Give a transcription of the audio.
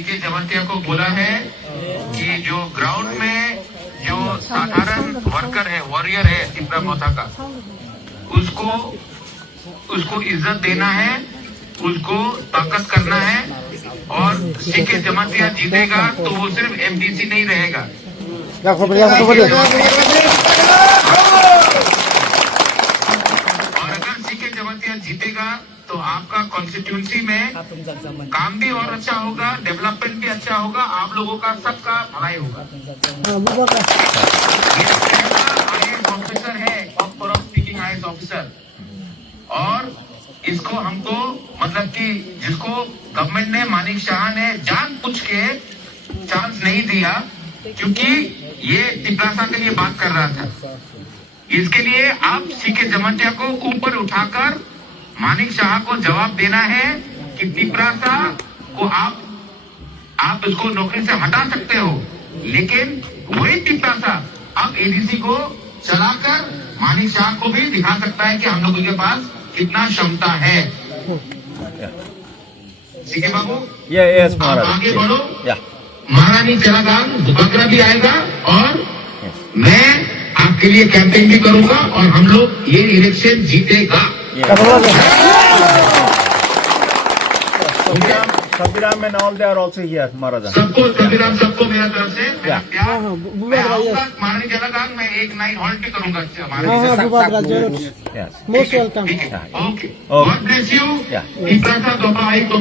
C K Jamatia को बोला है कि जो ग्राउंड में जो साधारण वर्कर है, वॉरियर है तिपरा मोथा का, उसको इज्जत देना है, उसको ताकत करना है। और सीके जमातिया जीतेगा तो वो सिर्फ एमडीसी नहीं रहेगा। और अगर सीके जमातिया जीतेगा तो आपका कॉन्स्टिट्यूंसी में काम भी और अच्छा होगा, डेवलपमेंट भी अच्छा होगा, आप लोगों का सबका भलाई होगा। IAS ऑफिसर है, ऑफ स्पीकिंग IAS ऑफिसर, और इसको हमको मतलब कि जिसको गवर्नमेंट ने, मानिक शाह ने जानबूझ के चांस नहीं दिया, क्योंकि ये तिपरासा के लिए बात कर रहा था। इसके लिए आप सीके जमातिया को ऊपर उठाकर मानिक शाह को जवाब देना है कि तिपरासा को आप इसको नौकरी से हटा सकते हो, लेकिन वही तिपरासा अब एडीसी को चलाकर मानिक शाह को भी दिखा सकता है कि हम लोगों के पास कितना क्षमता है। सीके बाबू, आप आगे बढ़ो। महारानी चलागांग दुबग्रा भी आएगा और मैं आपके लिए कैंपेन भी करूंगा और हम लोग ये इलेक्शन जीतेगा। Sabiram and all, they are also here, Maharaja. सबको सभी सबको मेरा तरफ से मैं आऊंगा महारानी चलागांग में एक नाइट हॉल्ट भी करूंगा। Most welcome. Okay, God bless you. तिपरासा दोबा आई तो